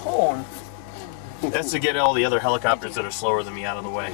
Horn. That's to get all the other helicopters that are slower than me out of the way.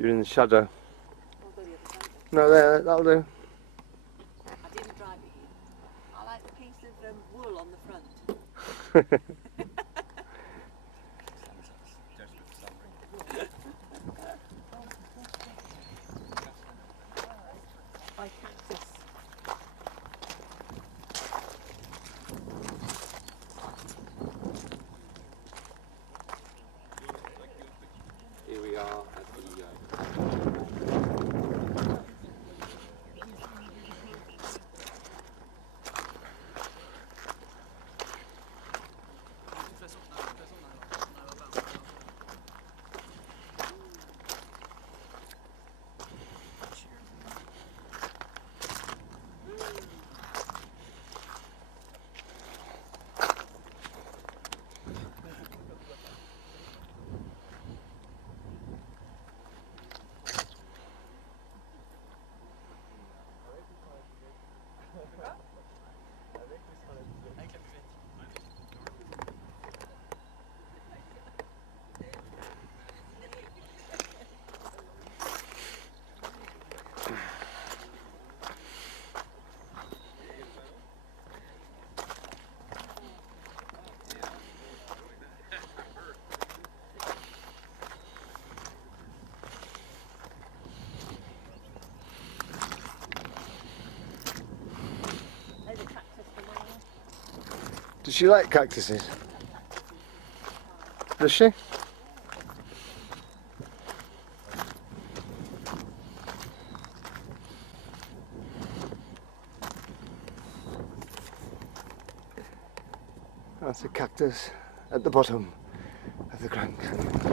You're in the shadow. No, there, that'll do. I didn't drive it in. I like the piece of wool on the front. By cactus. Here we are at the Does she like cactuses? Does she? That's a cactus at the bottom of the Grand Canyon.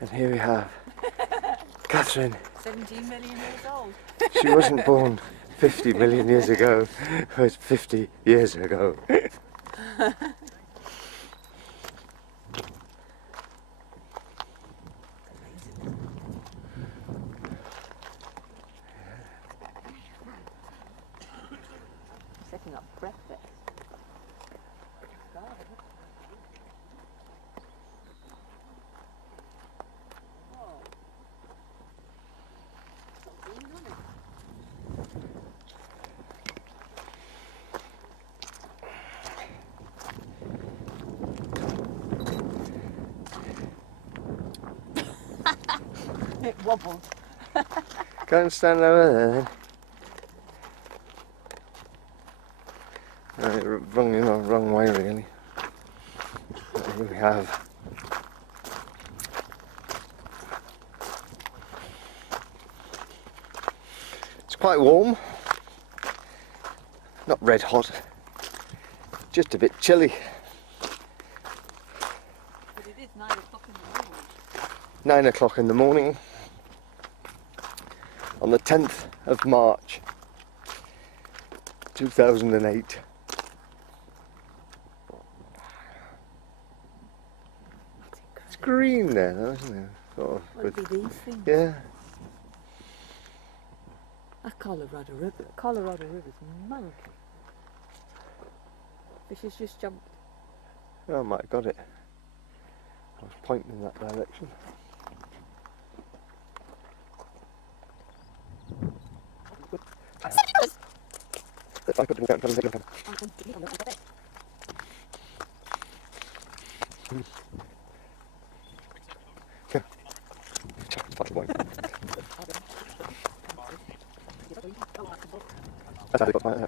And here we have Katherine. 17 million years old. She wasn't born 50 million years ago, it was 50 years ago. Setting up breakfast. It wobbled. Go and stand over there then. Right, wrong way really. Here we have. It's quite warm. Not red hot. Just a bit chilly. But it is 9 o'clock in the morning. 9 o'clock in the morning on the 10th of March 2008. It's green there though, isn't it? Sort of What would good. be these things? Yeah. That Colorado River's monkey. Fish has just jumped. Oh, I might have got it. I was pointing in that direction. If I could take it. That's how they got my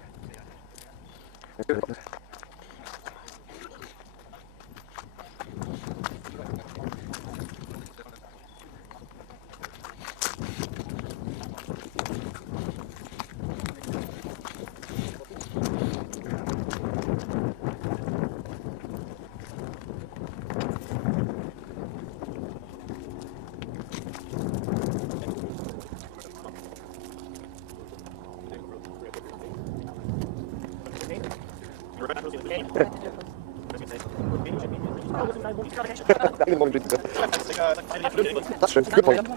That's true. Good point.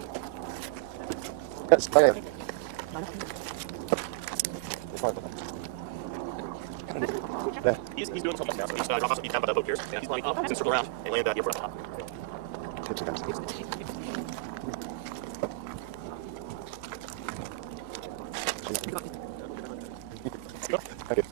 That's there. There. He's doing something now. So he's dropped off some down by the boat here. And he's flying up. He's going to circle around and land at the airport on top. Tips and downs. Okay.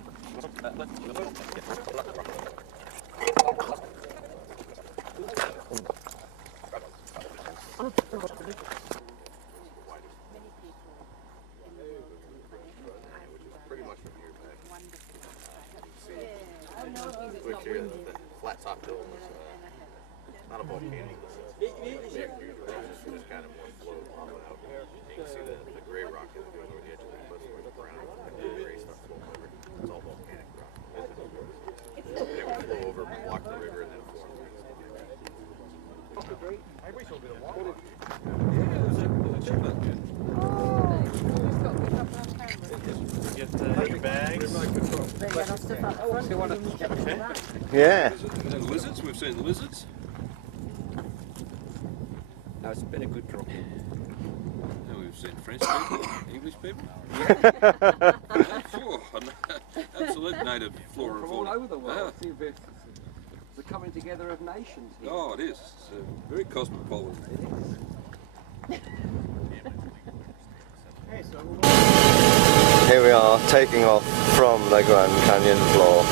Which here, the flat top hill was not a volcanic. It's kind of more flow out. You can see the gray rock as it goes over the edge of the cliff where the brown and the gray starts flowing over. It's all volcanic rock. They would flow over, block the river, and then form. Get your bags. Yeah. Lizards? We've seen lizards. No, it's been a good drop. And we've seen French people, English people. Sure, absolute native flora and All fauna. over the world. Yeah. It's the coming together of nations here. Oh, it is. It's very cosmopolitan. Here we are, taking off from the Grand Canyon floor.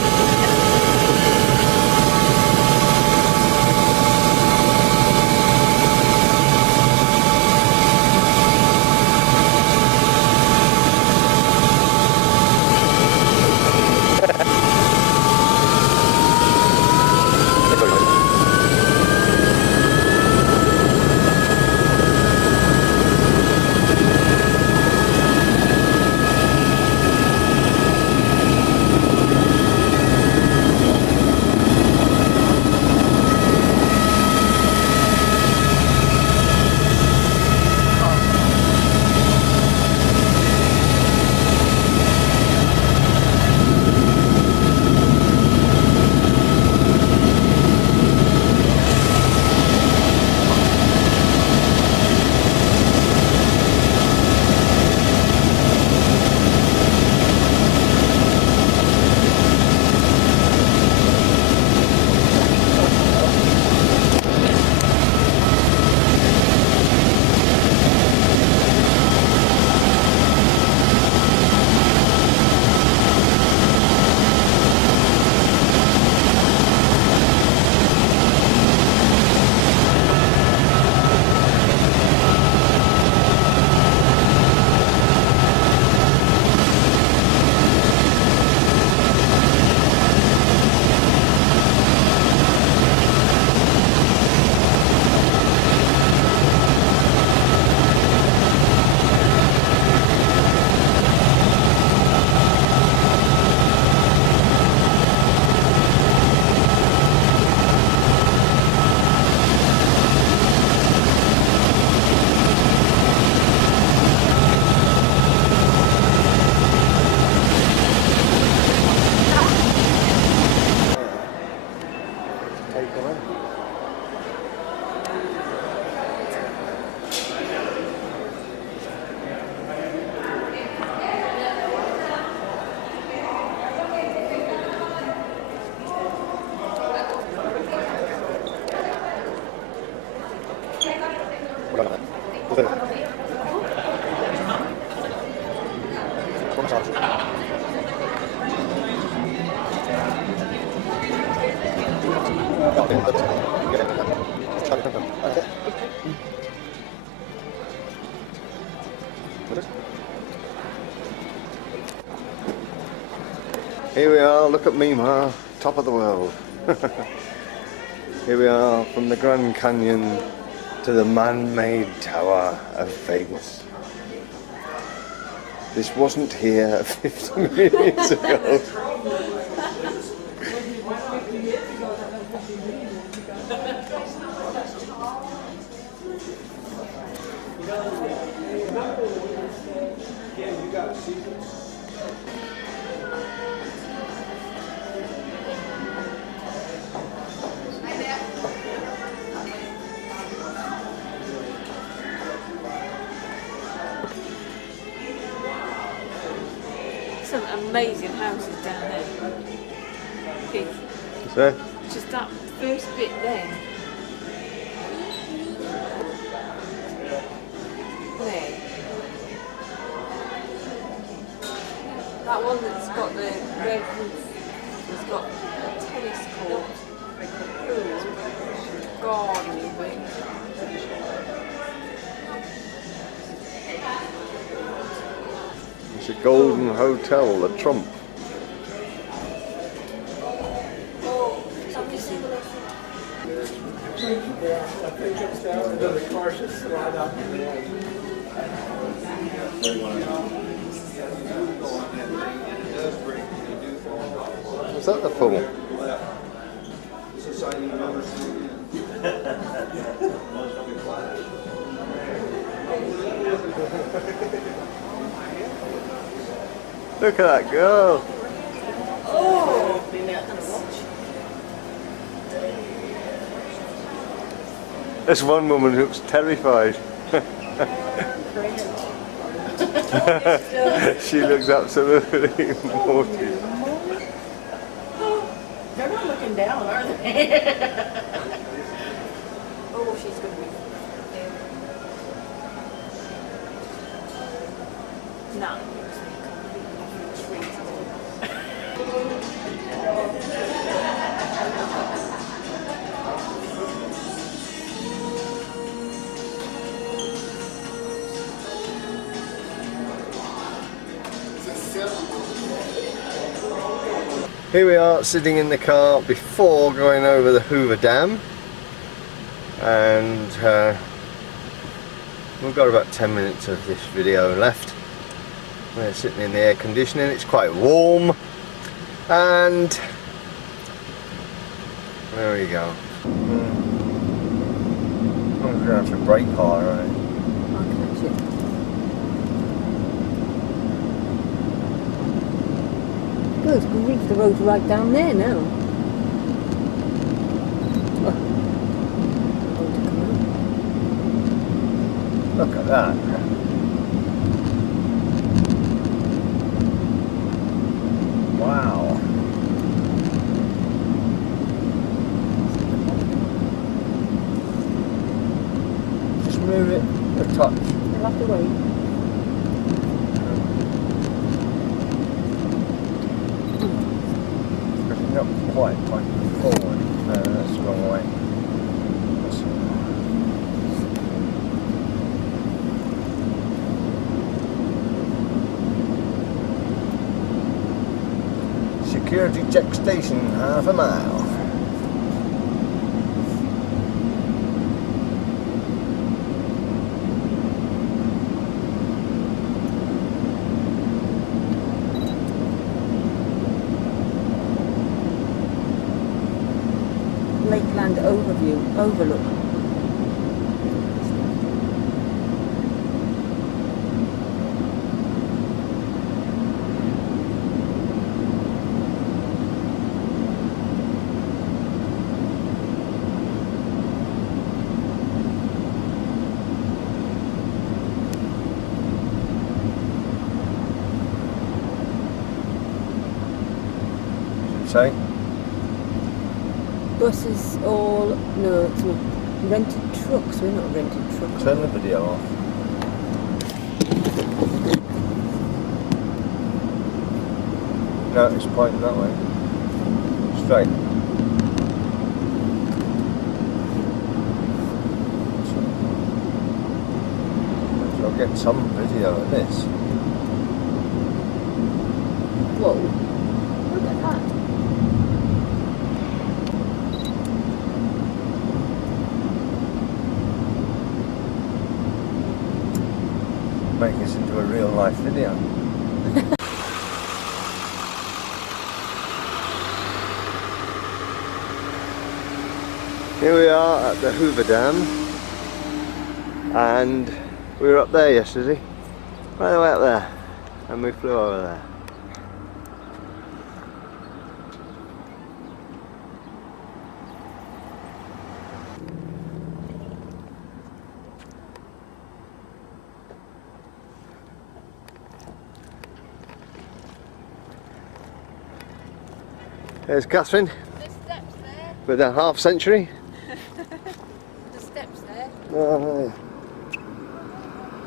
Here we are, look at me, Ma, top of the world. Here we are from the Grand Canyon to the man-made Tower of Vegas. This wasn't here 50 minutes ago. Some amazing houses down there. Keith, So, just that first bit there. There. That one that's got the red roof has got a tennis court, a pool, garden even. it's a golden hotel, the Trump. Was that the pool? Look at that girl. Oh! There's one woman who looks terrified. She looks absolutely mortified. They're not looking down, are they? Oh, she's going to be. No. Here we are sitting in the car before going over the Hoover Dam, and we've got about 10 minutes of this video left. We're sitting in the air conditioning, it's quite warm, and there we go. I'm going to have to brake hard, right? I'll catch it. Good grief, the road's right down there now. Oh. Look at that. Wow. Just move it a touch. You'll have to wait. Not quite forward. No, that's the wrong way. Security check station, half a mile. Lakeland overlook. Say? Buses all, no, it's not rented trucks, we're not rented trucks. Turn the video off. No, it's pointing that way. Straight. So I'll get some video of this. Whoa. Look at that. Make this into a real life video. Here we are at the Hoover Dam, and we were up there yesterday, right the way up there, and we flew over there. There's Katherine There's steps there. with a half century. The steps there. Oh, yeah.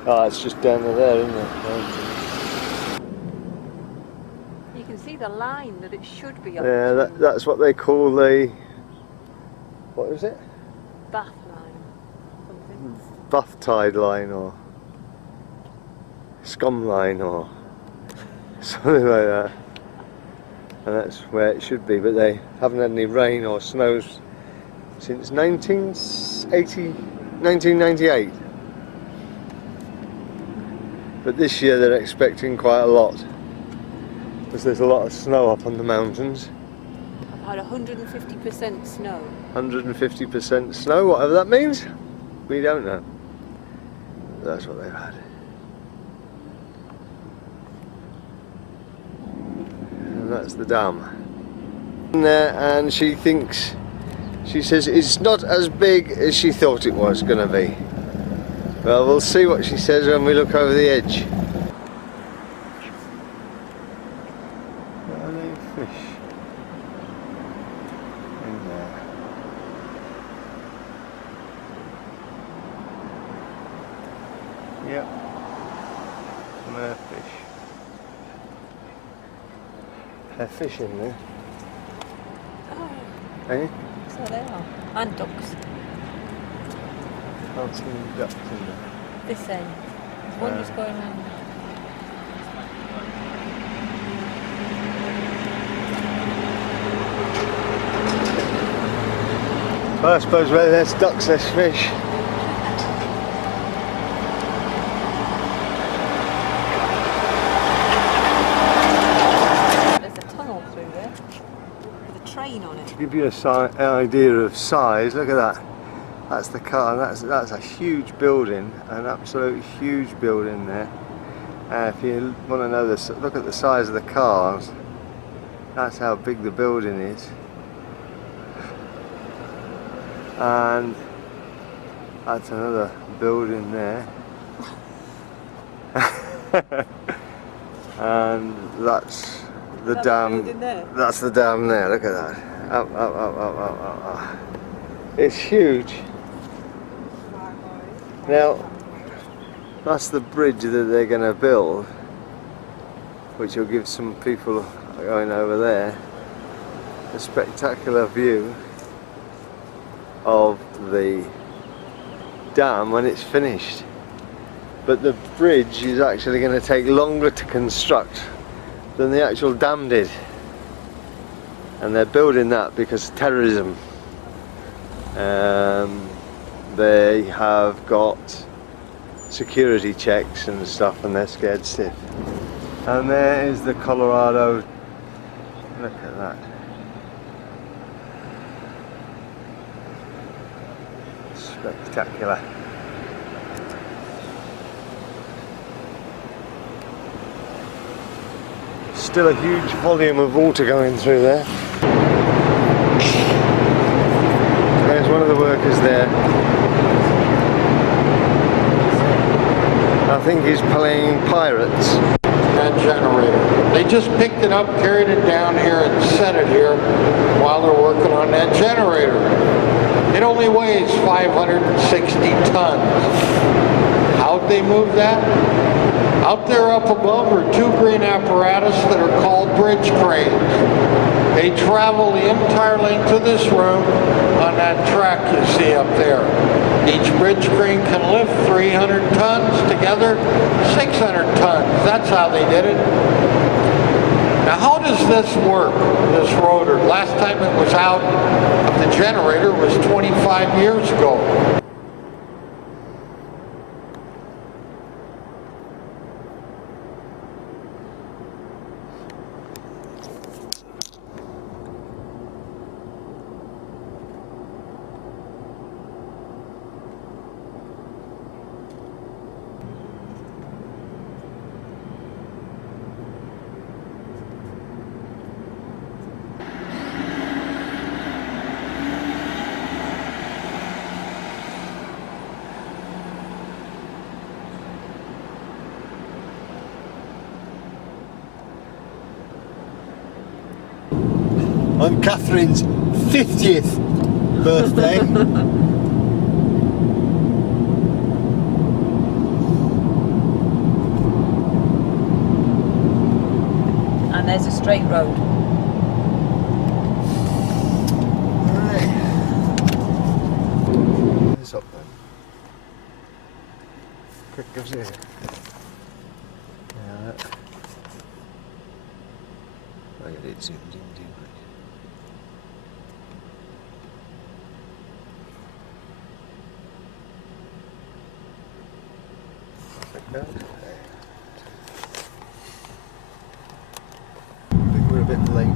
Oh, it's just down there, isn't it? You can see the line that it should be on. Yeah, that's what they call the, what is it? Bath line. Something. Bath tide line or scum line or something like that. And that's where it should be, but they haven't had any rain or snows since 1998. But this year they're expecting quite a lot, because there's a lot of snow up on the mountains. I've had 150% snow. 150% snow, whatever that means, we don't know. But that's what they've had. And that's the dam. And she thinks, she says it's not as big as she thought it was going to be. Well, we'll see what she says when we look over the edge. Are there fish in there? Yep, more fish. There's fish in there, Oh, eh? so they are. And ducks. I've seen ducks in there. This end. There's one just going around. Well, I suppose where there's ducks, there's fish. There's a tunnel through there with a train on it. To give you an idea of size, look at that. That's the car, and that's a huge building, an absolute huge building there. If you want to know this, look at the size of the cars. That's how big the building is. And that's another building there. And that's the dam. That's the dam there, look at that. Up, up, up, up, up, up, up. It's huge. Now, that's the bridge that they're going to build, which will give some people going over there a spectacular view of the dam when it's finished. But the bridge is actually going to take longer to construct than the actual dam did, and they're building that because of terrorism. They have got security checks and stuff, and they're scared stiff. And there is the Colorado. Look at that. Spectacular. Still a huge volume of water going through there. There's one of the workers there. I think he's playing pirates. That generator. They just picked it up, carried it down here, and set it here while they're working on that generator. It only weighs 560 tons. How'd they move that? Out there up above are two green apparatus that are called bridge cranes. They travel the entire length of this room on that track you see up there. Each bridge crane can lift 300 tons, together 600 tons. That's how they did it. Now how does this work, this rotor? Last time it was out of the generator was 25 years ago. On Katherine's 50th birthday. And there's a straight road. Right. It's up then. Quick goes here. Yeah. Oh, yeah, it zoomed in, didn't it? I think we're a bit late.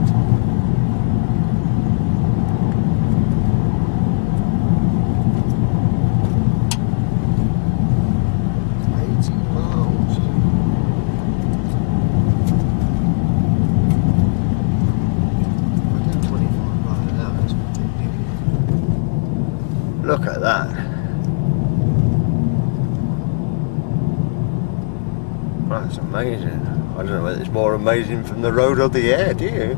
Look at that. That's amazing. I don't know whether it's more amazing from the road or the air, do you?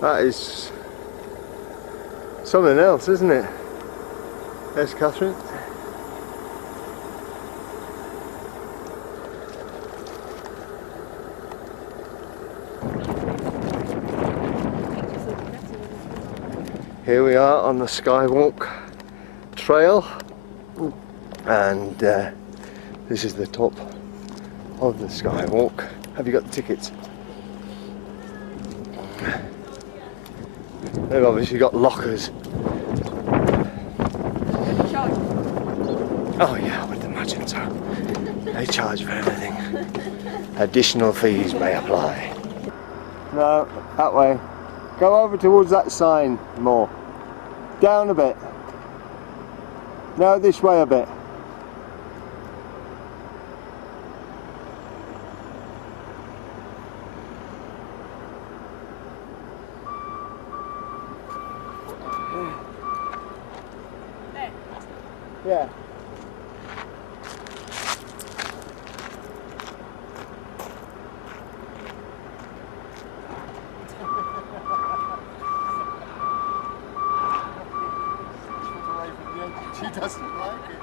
That is something else, isn't it? Yes, Katherine? Here we are on the Skywalk trail, and this is the top of the Skywalk. Have you got the tickets? They've obviously got lockers. Oh yeah, I would imagine so. They charge for everything. Additional fees may apply. No, that way. Go over towards that sign more. Down a bit. No, this way a bit. Yeah. She doesn't like it.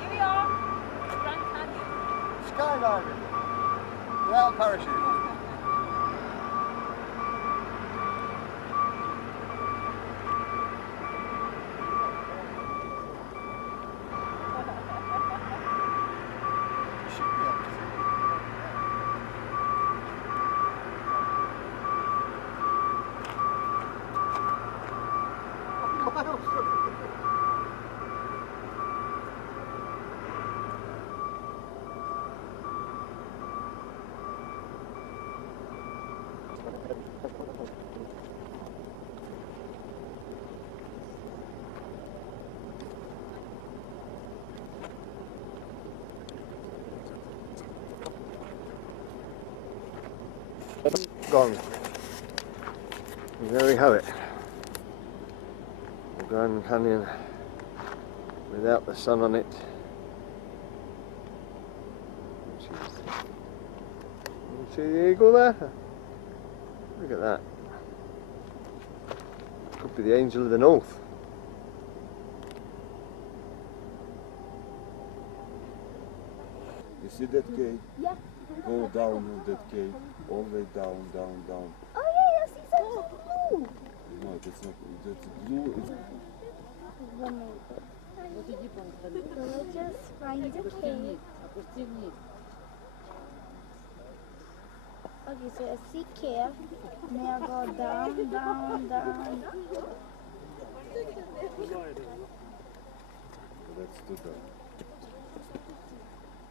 Here we are, Grand Canyon. Skydiving. Without a parachute. Gone. And there we have it. The Grand Canyon without the sun on it. See the eagle there? Look at that. Could be the angel of the north. You see that cave? Yeah. Go down on that cave, all the way down, down, down. Oh yeah, I see something blue. No, that's not, that's blue. It's So let's just find the cave. Okay, so I see cave. Now go down, down, down. Let's do that.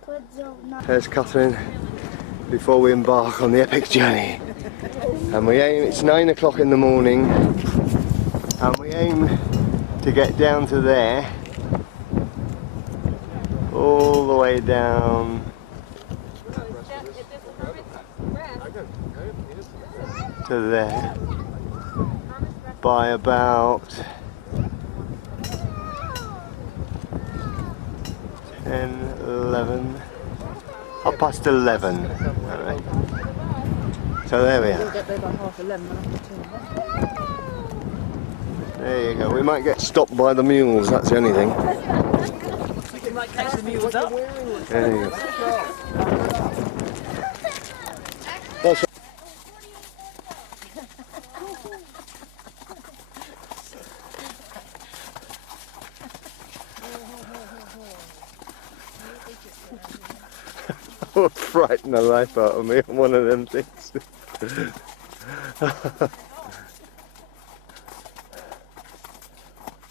Good job. Now There's Katherine before we embark on the epic journey. And we aim, it's 9 o'clock in the morning, and we aim to get down to there, all the way down to there by about 10, 11, half past 11. Alright. So there we are. There you go. We might get stopped by the mules, that's the only thing. You might catch the mules up. There you go. That's will frighten the life out of me on one of them things.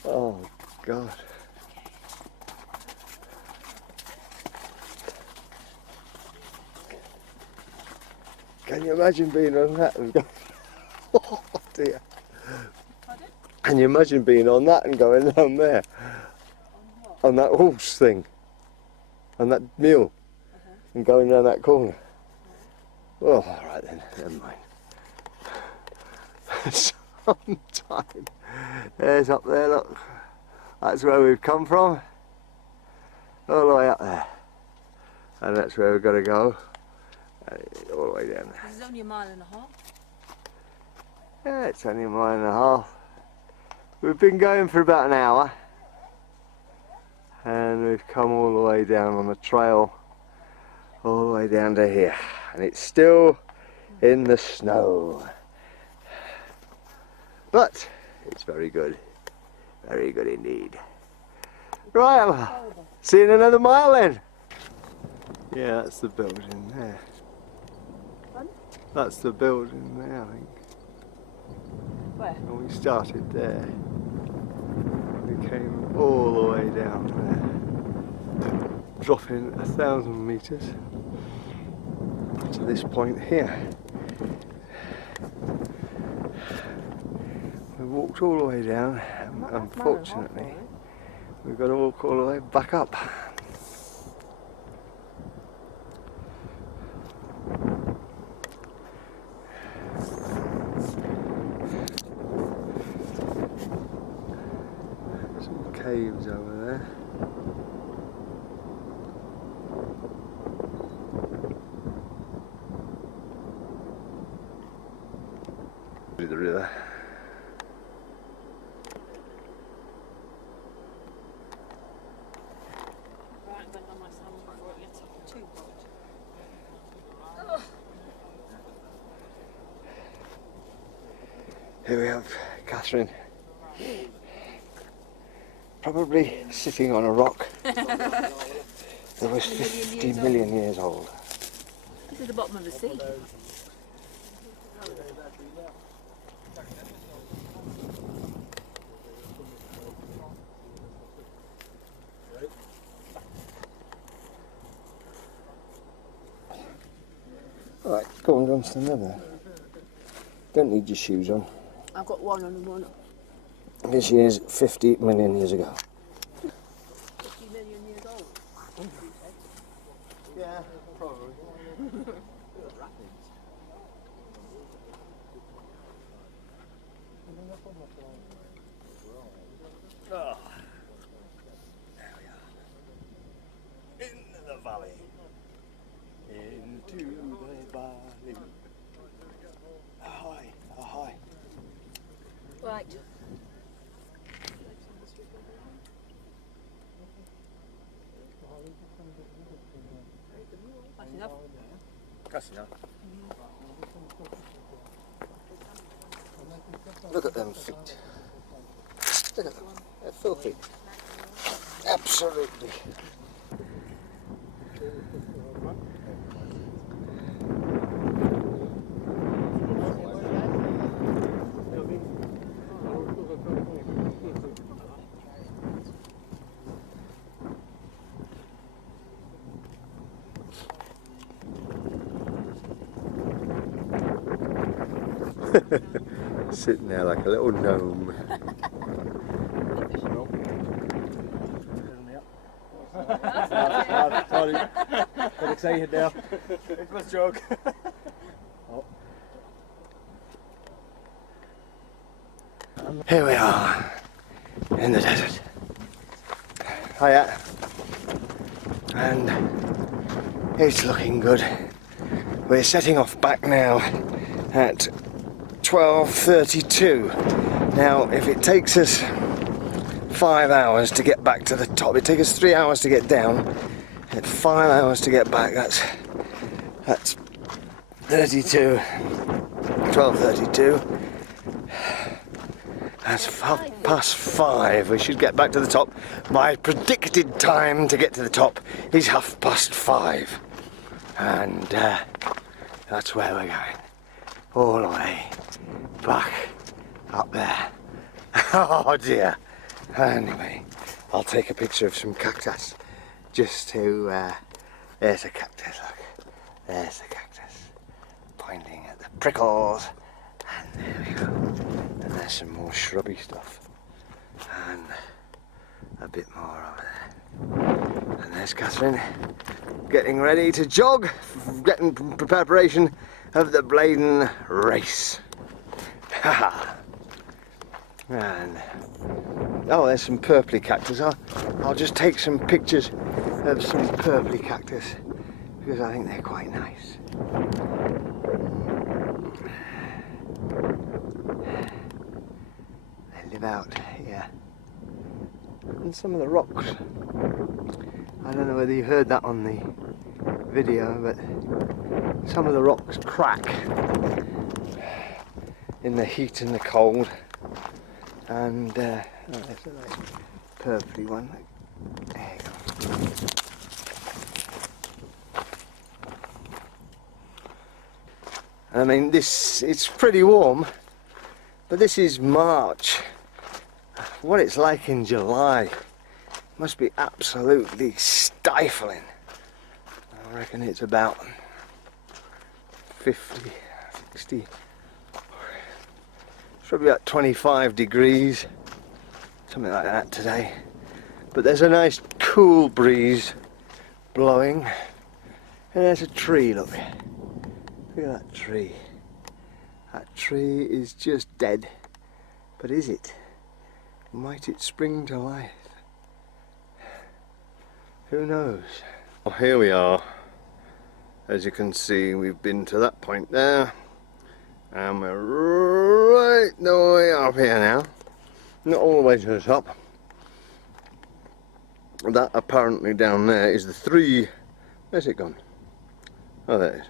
Oh God. Can you imagine being on that and going, oh dear. Can you imagine being on that and going down there? On that horse thing? On that mule? And going down that corner. Oh, alright then, never mind. Sometime. There's up there, look. That's where we've come from. All the way up there. And that's where we've got to go. All the way down there. This is only 1.5 miles. Yeah, it's only 1.5 miles. We've been going for about an hour. And we've come all the way down on the trail. All the way down to here, and it's still in the snow, but it's very good indeed. Right, well, see you in another mile then. Yeah, that's the building there. That's the building there, I think. Where? And we started there. We came all the way down there, dropping 1,000 meters to this point here. We walked all the way down, and unfortunately we've got to walk all the way back up. Some caves over there. The river. Right, then on my salmon before it gets up too hot. Here we have Katherine, probably sitting on a rock that was 50 million years old. This is the bottom of the sea. Right, go on, stand there. Don't need your shoes on. I've got one on and one. This is 50 million years ago. 50 million years old. Yeah, probably. Oh, there we are. Into the valley. Into the valley. cactus, you know. Look at them feet. Look at them. They're filthy. Absolutely. Sitting there like a little gnome. Sorry, got excited there. It was a joke. Here we are in the desert. Hiya. And it's looking good. We're setting off back now at 12:32. Now, if it takes us 5 hours to get back to the top, it takes us 3 hours to get down, and 5 hours to get back. That's 32. 12:32. That's 5:30. We should get back to the top. My predicted time to get to the top is 5:30. And that's where we're going. All the way back up there. Oh dear. Anyway, I'll take a picture of some cactus just to, there's a cactus, look. There's the cactus. Pointing at the prickles. And there we go. And there's some more shrubby stuff. And a bit more over there. And there's Katherine getting ready to jog, getting preparation of the Bladen race. Haha. And oh, there's some purpley cactus. I'll just take some pictures of some purpley cactus because I think they're quite nice. They live out here. And some of the rocks, I don't know whether you heard that on the video, but some of the rocks crack in the heat and the cold. And oh, there's a nice purpley one. There you go. I mean, it's pretty warm, but this is March. What it's like in July must be absolutely stifling. I reckon it's about 50, 60. It's probably about 25 degrees, something like that today. But there's a nice cool breeze blowing. And there's a tree, look. Look at that tree. That tree is just dead. But is it? Might it spring to life? Who knows? Well, here we are. As you can see, we've been to that point there. And we're right the way up here now. Not all the way to the top. That apparently down there is the 3... Where's it gone? Oh, there it is.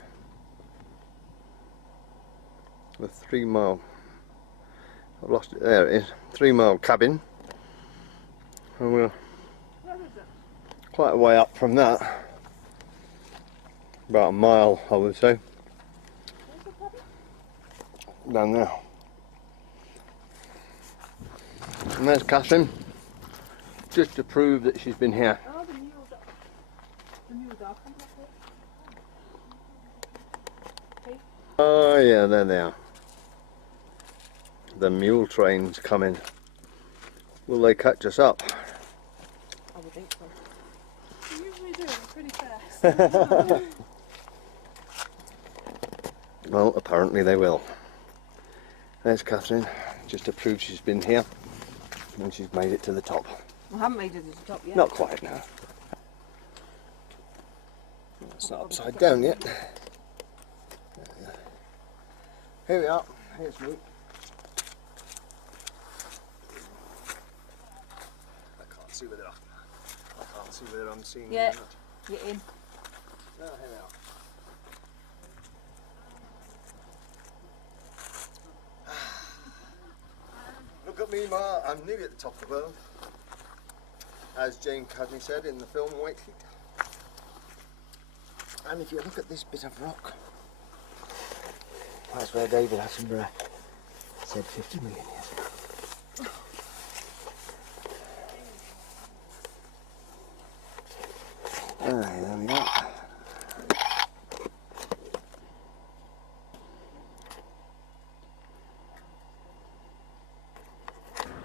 The 3 mile... I've lost it. There it is. 3 mile cabin. And we're quite a way up from that. About a mile, I would say. Down there. And there's Katherine, just to prove that she's been here. Oh, the mules are coming up. Oh yeah, there they are. The mule train's coming. Will they catch us up? I would think so. They usually do, pretty fast. Well, apparently they will. There's Katherine, just to prove she's been here. And she's made it to the top. I haven't made it to the top yet. Not quite now. It's not upside down yet. Here we are. Here's me. I can't see whether I'm seeing Yeah. you or not. You're in. No, here we are. But meanwhile, I'm nearly at the top of the world, as Jane Cadney said in the film White Heat. And if you look at this bit of rock, that's where David Attenborough said 50 million years ago. There we are.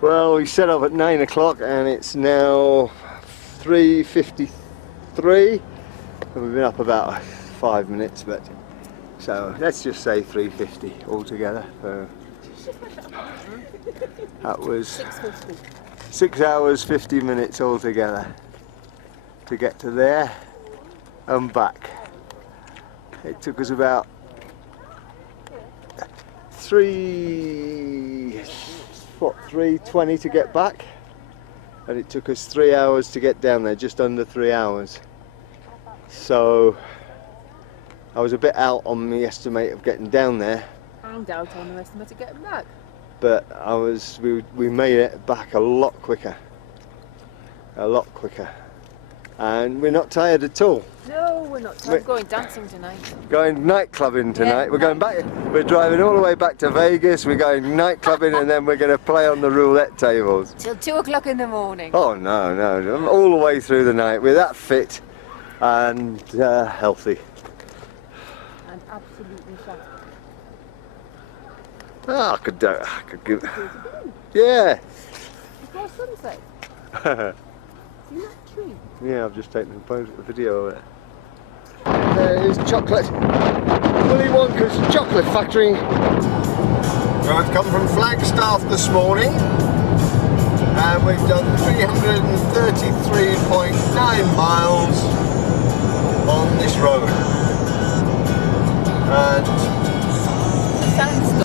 Well, we set up at 9 o'clock and it's now 3:53 and we've been up about 5 minutes, but so let's just say 3:50 altogether. So that was 6 hours 50 minutes altogether to get to there and back. It took us about 3:20 to get back, and it took us 3 hours to get down there, just under 3 hours. So I was a bit out on the estimate of getting down there, And out on the estimate of getting back. but we made it back a lot quicker, and we're not tired at all. No, we're not. We're going dancing tonight. Going night clubbing tonight. Yeah. We're going back. We're driving all the way back to Vegas. We're going night clubbing, and then we're going to play on the roulette tables. Till 2 o'clock in the morning. Oh no, all the way through the night. We're that fit and healthy. And absolutely shattered. Oh, I could give. Yeah. Before sunset. See that tree? Yeah, I've just taken a video of it. There is chocolate. Willy Wonka's chocolate factory. So I've come from Flagstaff this morning, and we've done 333.9 miles on this road. And Sounds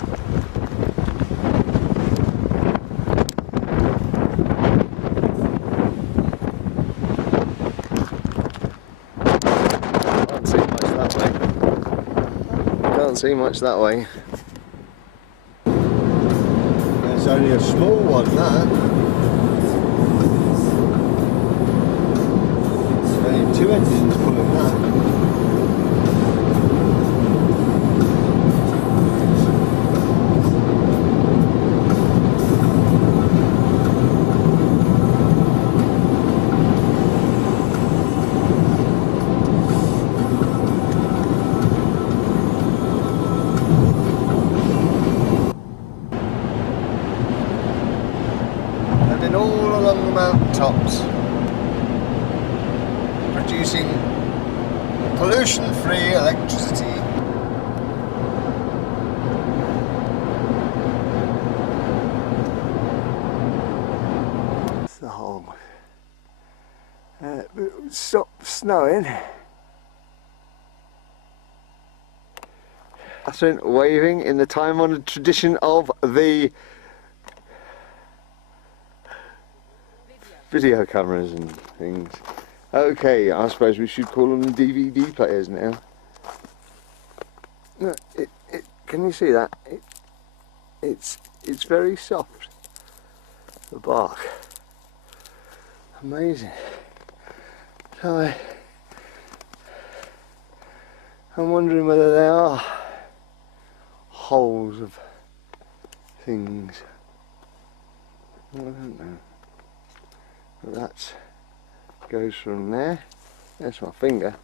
can't see much that way. There's only a small one, that. There's only 2 engines pulling that. All along the mountain tops, producing pollution-free electricity. So it stopped snowing. Katherine waving in the time-honoured tradition of the video cameras and things. Okay, I suppose we should call them DVD players now. No, can you see that? It's very soft. The bark. Amazing. So I'm wondering whether they are holes of things. I don't know. That goes from there. There's my finger.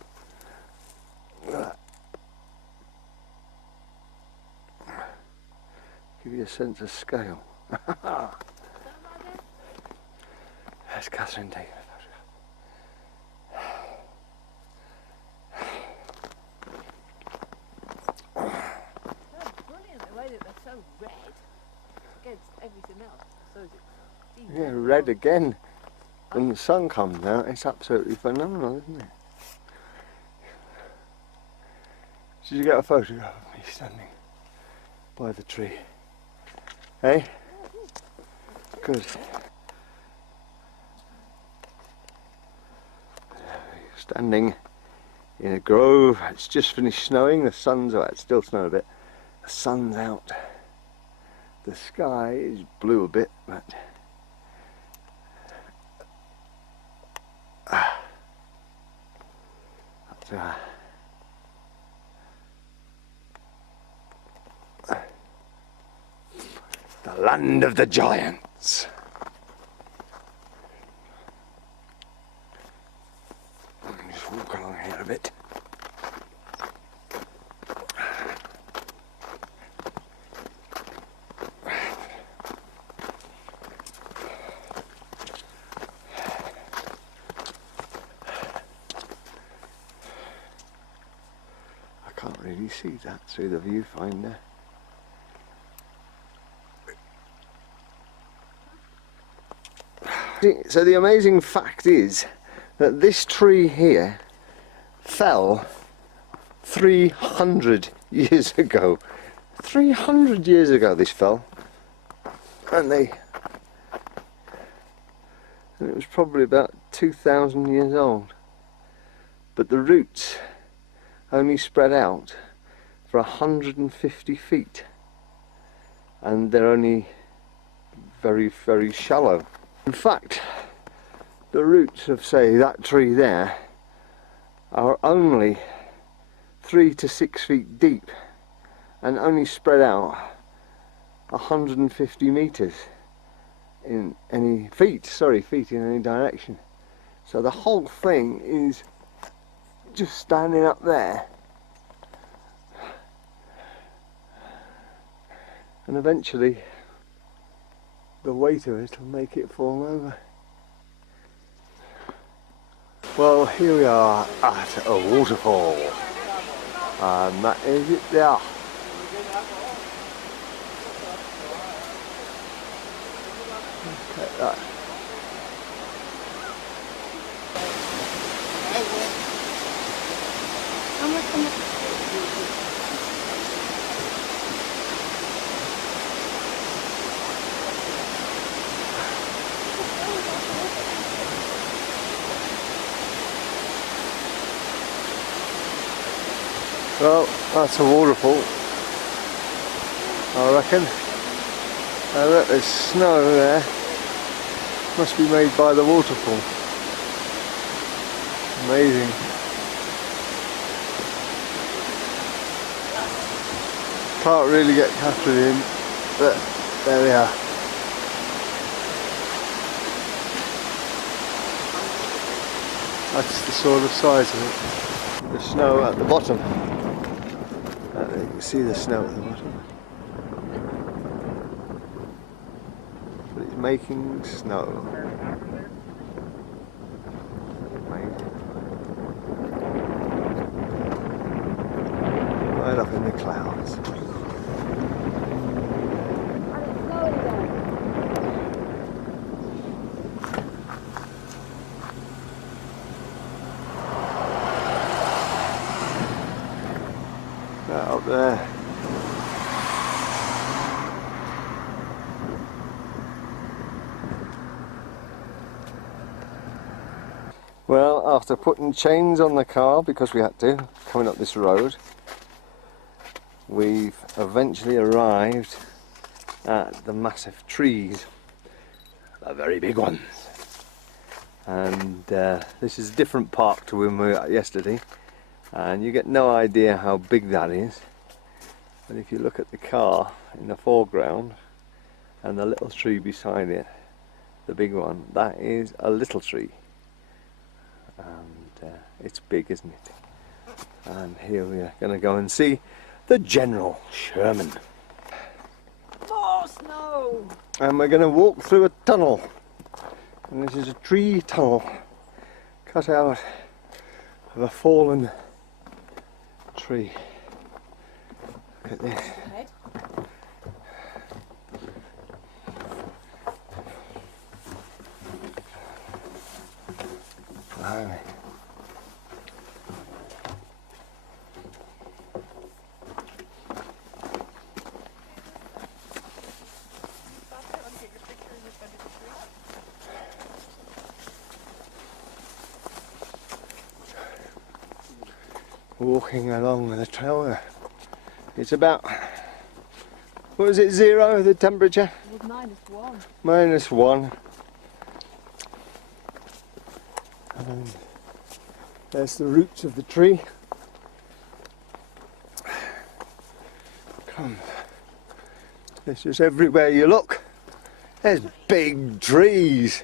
Give you a sense of scale. There's Katherine taking a photograph. That's brilliant, the way that they're so red against everything else. So Yeah, red again. When the sun comes out, it's absolutely phenomenal, isn't it? Did you get a photograph of me standing by the tree? Hey? Good. Standing in a grove. It's just finished snowing. The sun's out. It's still snowing a bit. The sun's out. The sky is blue a bit, but that's the land of the giants. Just walk along here a bit. I can't really see that through the viewfinder. So the amazing fact is that this tree here fell 300 years ago. 300 years ago this fell, and it was probably about 2,000 years old. But the roots only spread out for 150 feet, and they're only very, very shallow. In fact, the roots of, say, that tree there are only 3 to 6 feet deep and only spread out 150 meters in any feet in any direction. So the whole thing is just standing up there, and eventually the weight of it will make it fall over. Well, here we are at a waterfall, and that is it there. Look at that. Well, that's a waterfall, I reckon. Look, there's snow there. Must be made by the waterfall. Amazing. Can't really get Katherine in, but there we are. That's the sort of size of it. The snow at the bottom. You can see the snow at the bottom. But it's making snow. Amazing. Right up in the clouds. Right up there. Well, after putting chains on the car, because we had to, coming up this road, we've eventually arrived at the massive trees, the very big ones. And this is a different park to when we were at yesterday, and you get no idea how big that is. But if you look at the car in the foreground and the little tree beside it, the big one, that is a little tree. And it's big, isn't it? And here we are going to go and see the General Sherman. More snow! And we're going to walk through a tunnel. And this is a tree tunnel cut out of a fallen tree. Look at this. Blimey. Walking along the trail, it's about What was it, 0, the temperature? It was -1. -1. And there's the roots of the tree. Come. It's just everywhere you look. There's big trees.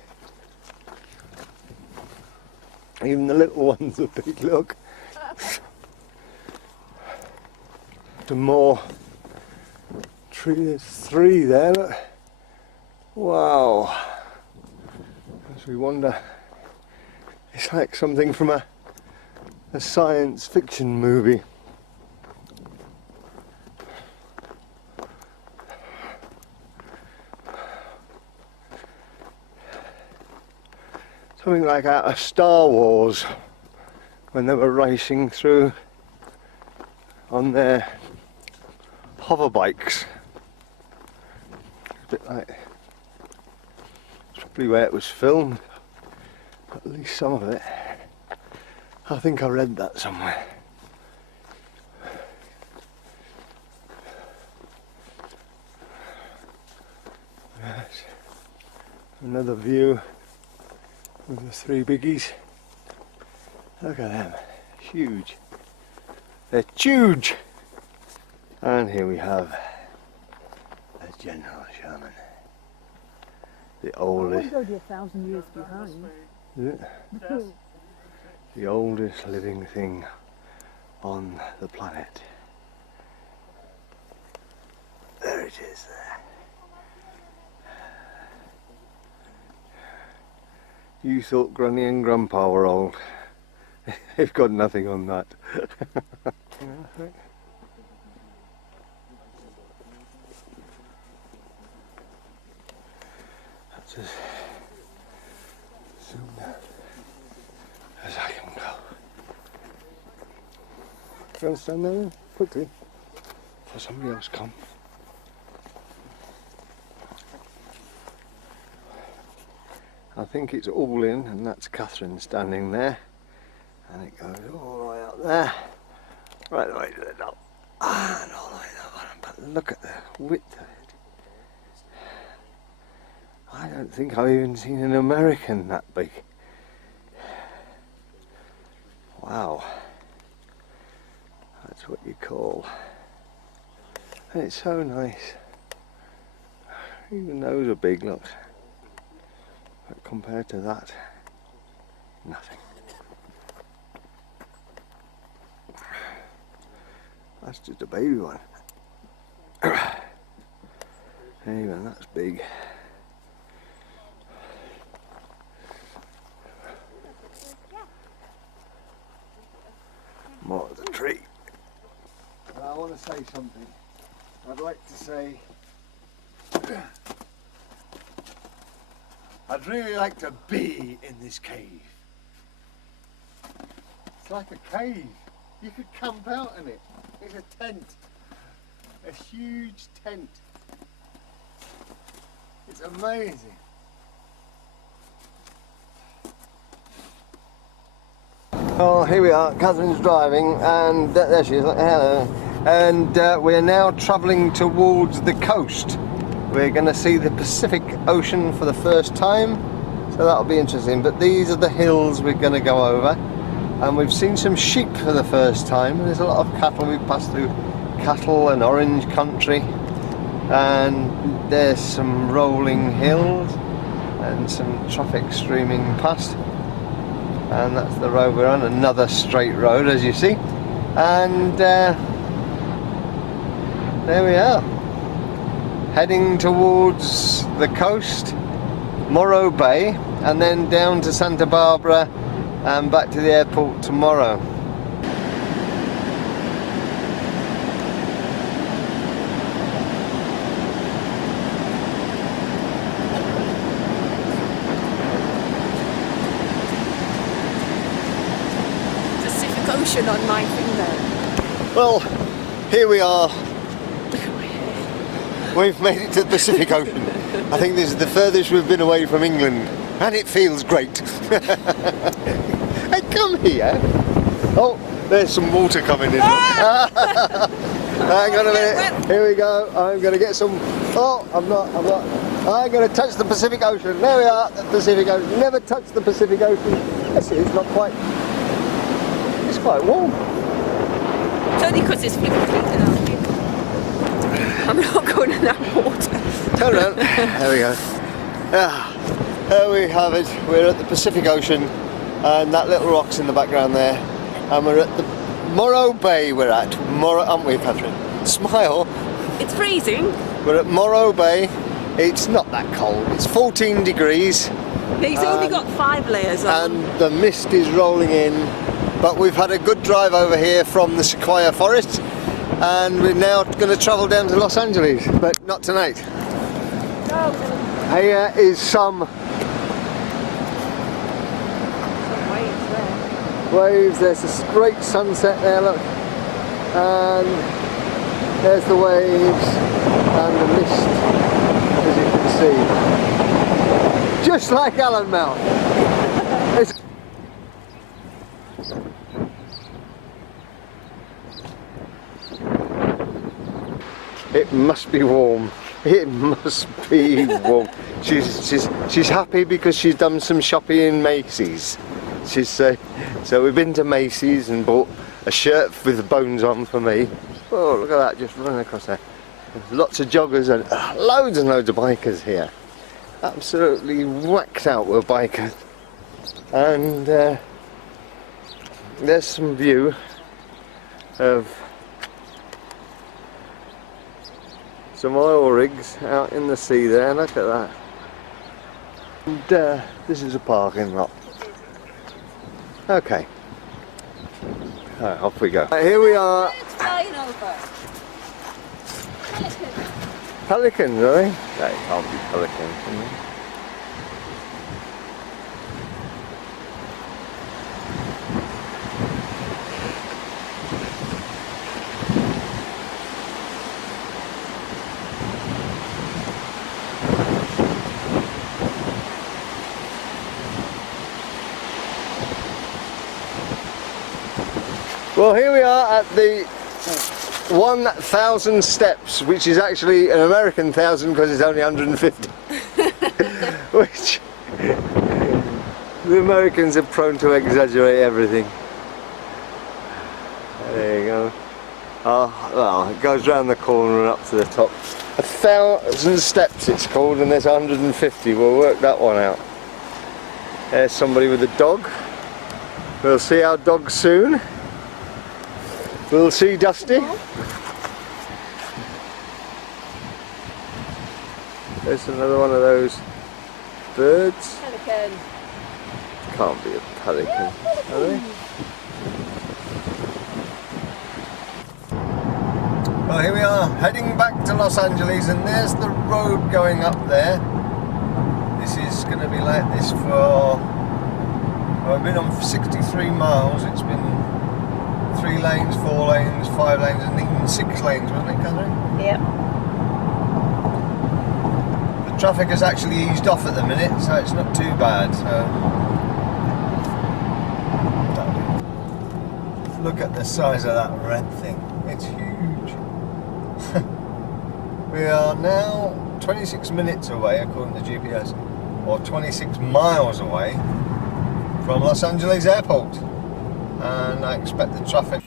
Even the little ones are big, look. Some more tree, there's 3 there, look. Wow. As we wander, it's like something from a science fiction movie. Something like out of Star Wars, when they were racing through on their hover bikes. A bit like, it's probably where it was filmed, at least some of it. I think I read that somewhere. Yes. Another view with the 3 biggies. Look at them, huge. They're huge. And here we have a General Sherman, the oldest. Only 1,000 years behind. Yeah. The oldest living thing on the planet. There it is there. You thought Granny and Grandpa were old. They've got nothing on that. That's as soon as I can go. Do you want to stand there then? Quickly, before somebody else comes. I think it's all in, and that's Katherine standing there, and it goes all the way up there, right the way to the top, and all the way to the bottom. But look at the width of it. I don't think I've even seen an American that big. Wow, that's what you call. And it's so nice. Even those are big, look. But compared to that, nothing. That's just a baby one. Even that's big. More of the tree. But I want to say something. I'd like to say I'd really like to be in this cave. It's like a cave. You could camp out in it. It's a tent. A huge tent. It's amazing. Oh, here we are. Katherine's driving, and there she is. Hello. And we're now travelling towards the coast. We're going to see the Pacific Ocean for the first time, so that'll be interesting. But these are the hills we're going to go over, and we've seen some sheep for the first time. There's a lot of cattle. We've passed through cattle and orange country, and there's some rolling hills and some traffic streaming past, and that's the road we're on, another straight road as you see, and there we are, heading towards the coast, Morro Bay, and then down to Santa Barbara and back to the airport tomorrow. Pacific Ocean on my finger. Well, here we are. We've made it to the Pacific Ocean. I think this is the furthest we've been away from England, and it feels great. Hey, come here. Oh, there's some water coming in. Hang on a minute. Here we go. I'm going to get some. Oh, I'm not. I'm going to touch the Pacific Ocean. There we are, the Pacific Ocean. Never touch the Pacific Ocean. Yes, it's not quite. It's quite warm. It's only because it's flipping. I'm not going in that water. Turn around. There we go. Ah, there we have it. We're at the Pacific Ocean, and that little rock's in the background there. And we're at the Morro Bay. We're at Morro, aren't we, Katherine? Smile. It's freezing. We're at Morro Bay. It's not that cold. It's 14 degrees. He's only got 5 layers on. And the mist is rolling in. But we've had a good drive over here from the sequoia forest, and we're now going to travel down to Los Angeles, but not tonight. Here is some waves. There's a great sunset there, look, and there's the waves and the mist, as you can see, just like Allen Mount. It must be warm. It must be warm. She's happy because she's done some shopping in Macy's. She's so we've been to Macy's and bought a shirt with the bones on for me. Oh, look at that, just running across there. There's lots of joggers and loads and loads of bikers here. Absolutely whacked out with bikers. And there's some view of some oil rigs out in the sea there, look at that. And this is a parking lot. Okay. Alright, off we go. Right, here we are. It's flying over. Pelicans, are they? They can't be pelicans, can they? Well, here we are at the 1,000 steps, which is actually an American 1,000 because it's only 150. Which the Americans are prone to exaggerate everything. There you go. Oh, well, it goes round the corner and up to the top. 1,000 steps it's called, and there's 150. We'll work that one out. There's somebody with a dog. We'll see our dog soon. We'll see Dusty. There's another one of those birds. Pelican. Can't be a pelican, are they? Well, here we are, heading back to Los Angeles, and there's the road going up there. This is going to be like this for... Well, I've been on for 63 miles. It's been 3 lanes, 4 lanes, 5 lanes, and even 6 lanes, wasn't it, Katherine? Yep. The traffic has actually eased off at the minute, so it's not too bad. So. Look at the size of that red thing. It's huge. We are now 26 minutes away, according to GPS, or 26 miles away from Los Angeles Airport. And I expect the traffic